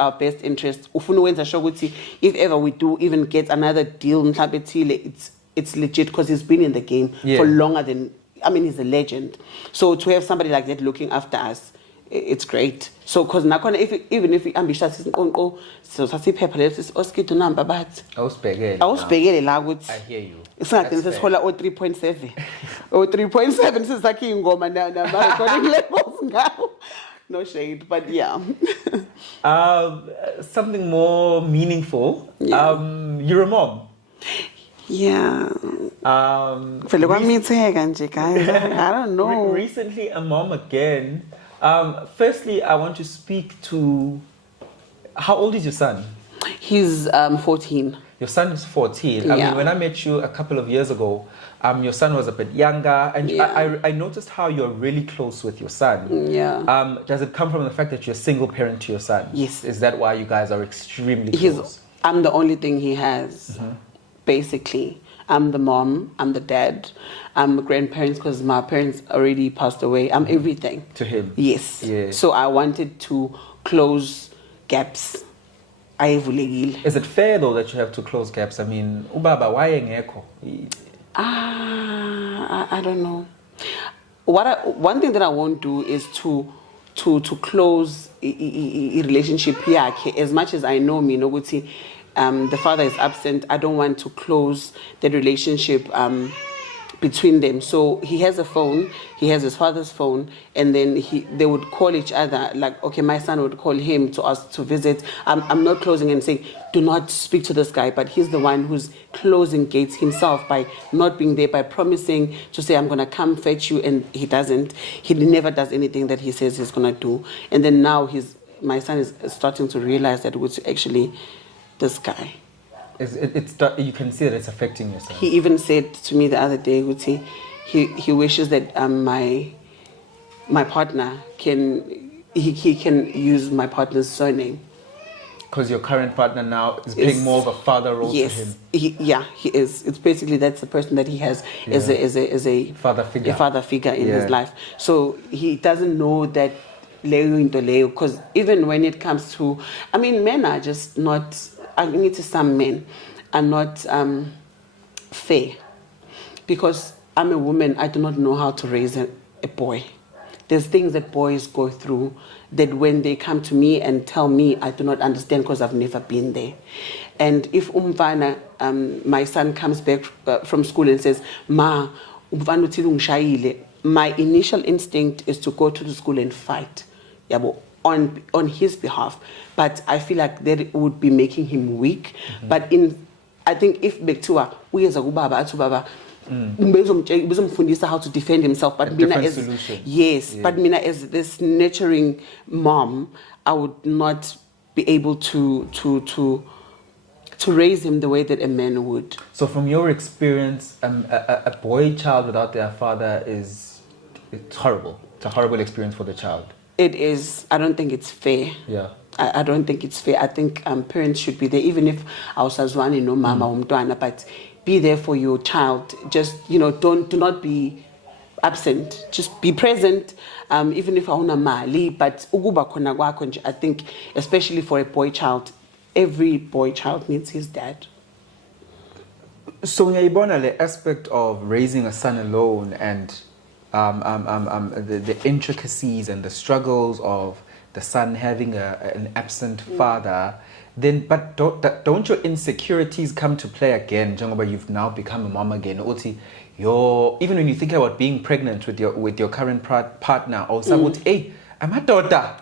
our best interest. If ever we do even get another deal, it's legit because he's been in the game for longer than, he's a legend. So to have somebody like that looking after us, it's great. So because even if we ambitious, so paper let's oskito number, but I was begging I hear you. It's not this whole 3.7 or 3.7 since I came go and recording levels now. No shade, but yeah. Something more meaningful. You're a mom. Yeah. I don't know. Recently a mom again. Firstly, I want to speak to, how old is your son? He's 14. Your son is 14. I mean, when I met you a couple of years ago, your son was a bit younger, and I noticed how you're really close with your son. Yeah. Does it come from the fact that you're a single parent to your son? Yes. Is that why you guys are extremely close? I'm the only thing he has, basically. I'm the mom, I'm the dad, I'm the grandparents because my parents already passed away. I'm everything. To him? Yes. Yeah. So I wanted to close gaps. Is it fair though that you have to close gaps? I mean, ubaba, why engekho? I don't know. One thing that I won't do is to close a relationship here. As much as I know me, the father is absent, I don't want to close the relationship between them. So he has a phone, he has his father's phone, and then they would call each other, like, okay, my son would call him to ask to visit. I'm not closing and saying, do not speak to this guy, but he's the one who's closing gates himself by not being there, by promising to say, I'm going to come fetch you, and he doesn't. He never does anything that he says he's going to do. And then now my son is starting to realize that it's actually this guy. You can see that it's affecting your son. He even said to me the other day, he wishes that my partner can use my partner's surname. Because your current partner now is playing more of a father role to him. He is. It's basically that's the person that he has as a father figure. A father figure in his life. So he doesn't know that Leo into Leo, because even when it comes to, men are just not. I mean, some men are not fair, because I'm a woman. I do not know how to raise a boy. There's things that boys go through that when they come to me and tell me, I do not understand because I've never been there. And if my son comes back from school and says, "Ma, umfana uthile ungishayile," my initial instinct is to go to the school and fight. On his behalf, but I feel like that would be making him weak. But I think if Bektua uyeza kubaba athi baba bezomfundisa how to defend himself, but mina but mina as this nurturing mom, I would not be able to raise him the way that a man would. So from your experience, a boy child without their father it's horrible. It's a horrible experience for the child. It is. I don't think it's fair. Yeah. I don't think it's fair. I think parents should be there, even if awusazwani no mama umntwana, but be there for your child. Just do not be absent. Just be present. Even if awuna mali, but ukuba khona kwakho nje. I think especially for a boy child, every boy child needs his dad. So ngiyayibona the aspect of raising a son alone and the intricacies and the struggles of the son having an absent father, then but don't your insecurities come to play again? Njengoba you've now become a mom again. Even when you think about being pregnant with your current partner, or someone, hey, I'm a daughter.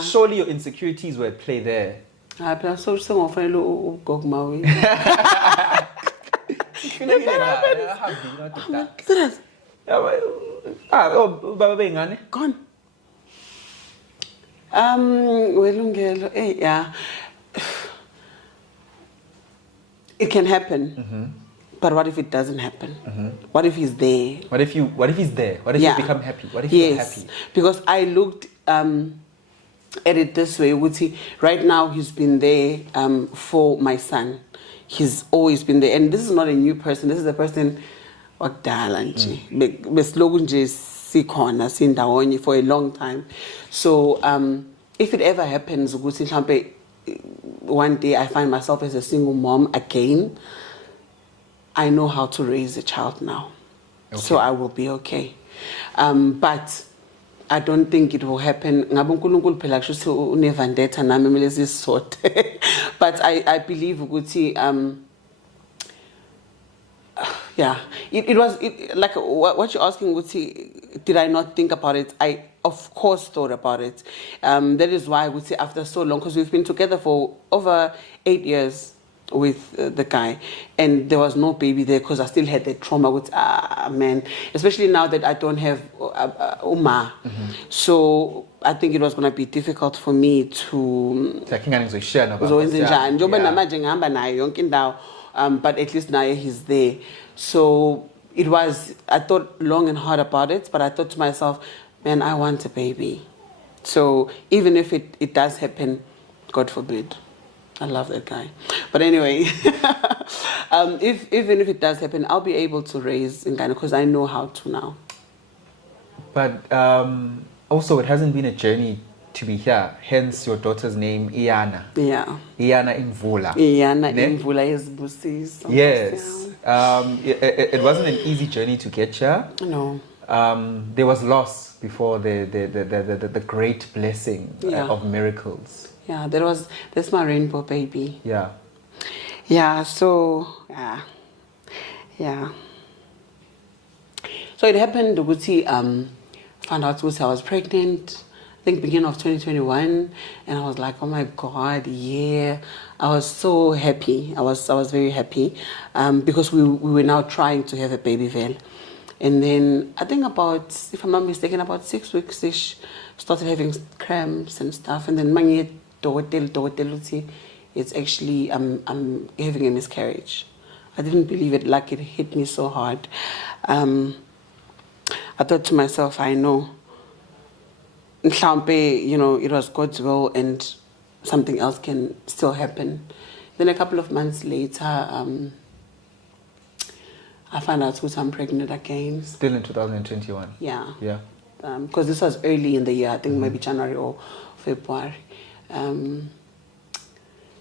Surely your insecurities were at play there. Gone. Yeah. It can happen. But what if it doesn't happen? What if he's there? What if he's there? What if you become happy? What if you're happy? Because I looked at it this way. Right now he's been there for my son. He's always been there. And this is not a new person. This is a person for a long time. So if it ever happens, one day I find myself as a single mom again, I know how to raise a child now. Okay. So I will be okay. But I don't think it will happen. But I believe yeah, it was like what you're asking, did I not think about it? I of course thought about it. That is why I would say after so long, because we've been together for over 8 years with the guy, and there was no baby there because I still had that trauma with man, especially now that I don't have Uma. Mm-hmm. So I think it was going to be difficult for me to but at least now he's there. So it was, I thought long and hard about it, but I thought to myself, man, I want a baby. So even if it does happen, God forbid. I love that guy. But anyway, even if it does happen, I'll be able to raise in Ghana because I know how to now. But also, it hasn't been a journey to be here. Hence, your daughter's name, Iana. Yeah. Iana Imvula. Iana Imvula is Busis. Yes. It wasn't an easy journey to get here. No. There was loss before the great blessing of miracles. Yeah, that's my rainbow baby. Yeah. Yeah, so, yeah. So it happened, found out I was pregnant, I think beginning of 2021, and I was like, oh my God, yeah. I was so happy. I was very happy because we were now trying to have a baby veil. And then I think about, if I'm not mistaken, about 6 weeks-ish, started having cramps and stuff, and then it's actually I'm having a miscarriage. I didn't believe it, like it hit me so hard. I thought to myself, I know, it was God's will and something else can still happen. Then a couple of months later, I found out I'm pregnant again. Still in 2021? Yeah. Yeah. Because this was early in the year, I think maybe January or February.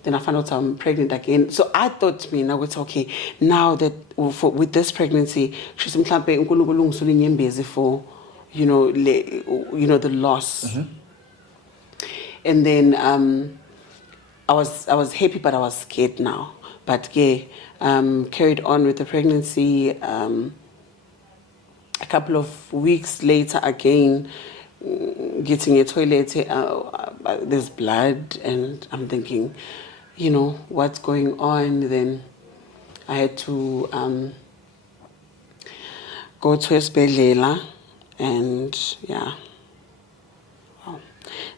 Then I found out I'm pregnant again. So I thought to me, now it's okay. Now that with this pregnancy, she's for, the loss. Mm-hmm. And then I was happy, but I was scared now. But carried on with the pregnancy. A couple of weeks later, again, getting a toilet, there's blood, and I'm thinking, what's going on? Then I had to go to Esbedlela, and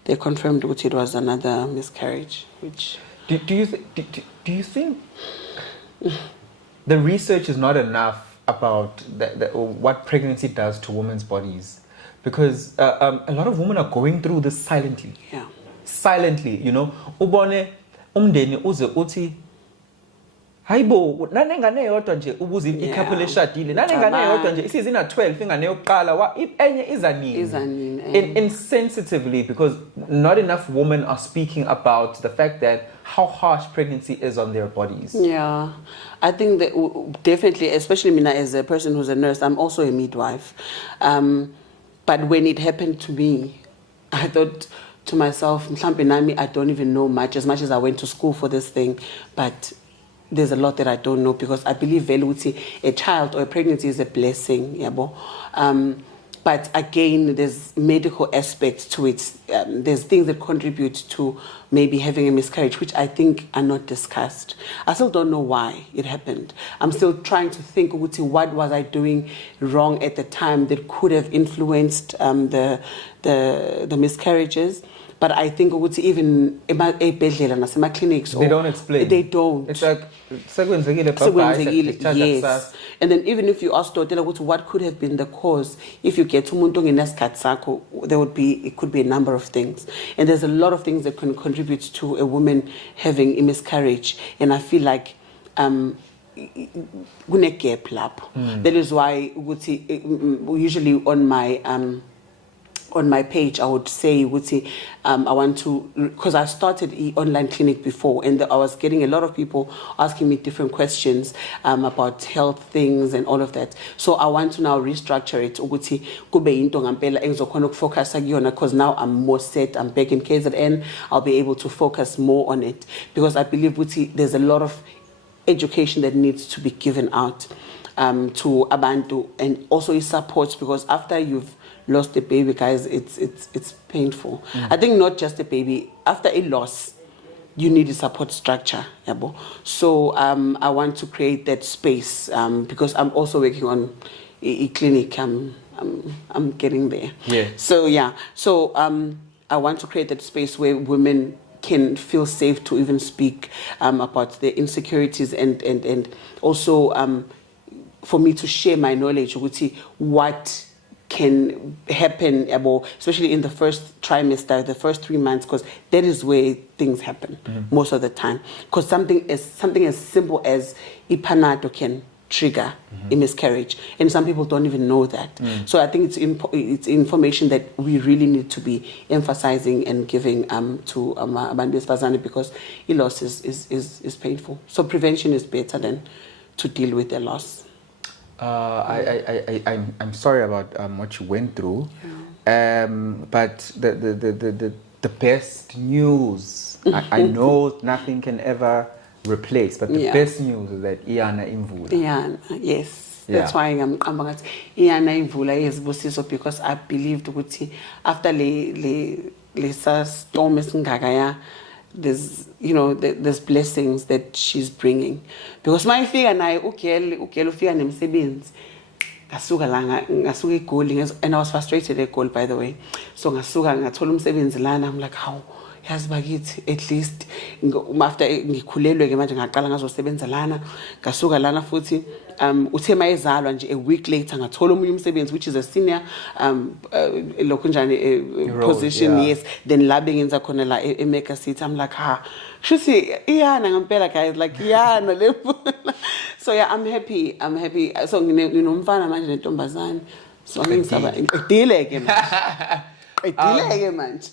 they confirmed that it was another miscarriage. Which do you think the research is not enough about what pregnancy does to women's bodies? Because a lot of women are going through this silently. Yeah. Silently, Ubone umndeni uze uthi hayibo nanengane yodwa nje ubuze i-couple eshadile nanengane yodwa nje isizina 12 ingane yokuqala enye izanini insensitively, because not enough women are speaking about the fact that how harsh pregnancy is on their bodies. Yeah, I think that definitely, especially Mina as a person who's a nurse, I'm also a midwife. But when it happened to me, I thought to myself, I don't even know much as I went to school for this thing, but there's a lot that I don't know, because I believe a child or a pregnancy is a blessing. But again, there's medical aspects to it. There's things that contribute to maybe having a miscarriage, which I think are not discussed. I still don't know why it happened. I'm still trying to think, what was I doing wrong at the time that could have influenced the miscarriages. But I think even my clinics, they don't explain. They don't. It's like yes. And then even if you ask what could have been the cause, if you get it could be a number of things. And there's a lot of things that can contribute to a woman having a miscarriage. And I feel like gap. That is why usually on my on my page, I would say, I want to, because I started an online clinic before, and I was getting a lot of people asking me different questions about health things and all of that. So I want to now restructure it. Because now I'm more set. I'm back in KZN. I'll be able to focus more on it, because I believe there's a lot of education that needs to be given out to abantu, and also support, because after you've lost a baby, guys, it's painful. I think not just a baby, after a loss, you need a support structure. So I want to create that space, because I'm also working on a clinic. I'm getting there. Yeah. So I want to create that space where women can feel safe to even speak about their insecurities, and also for me to share my knowledge, what can happen, especially in the first trimester, the first 3 months, because that is where things happen most of the time. Because something as simple as ipanado can trigger a miscarriage, and some people don't even know that. So I think it's information that we really need to be emphasizing and giving to abantu besifazane, because loss is painful. So prevention is better than to deal with the loss. I'm sorry about what you went through, but the best news, I know nothing can ever replace, but the best news is that Iyana imvula. Iyana, yes. That's why I'm Iyana imvula yesibusiso, because I believed ukuthi after le storm esingakaya, there's blessings that she's bringing, because my figure naye ugel ufika nemsebenzi ngasuka ngasuka eGoli, and I was frustrated at Goli, by the way. So ngasuka ngathola umsebenzi lana, I'm like, how yazi bakithi, at least after ngikhulelwe ke manje ngaqala ngazosebenza lana, ngasuka lana futhi uthe mayezalwa nje a week later ngathola omunye umsebenzi, which is a senior position. Yes, then labe ngenza khona la eMega City. I'm like, shuthi iyana ngempela, guys, like iyana le. So I'm happy. So nginomfana manje nentombazane, so ngisaba idile ke manje.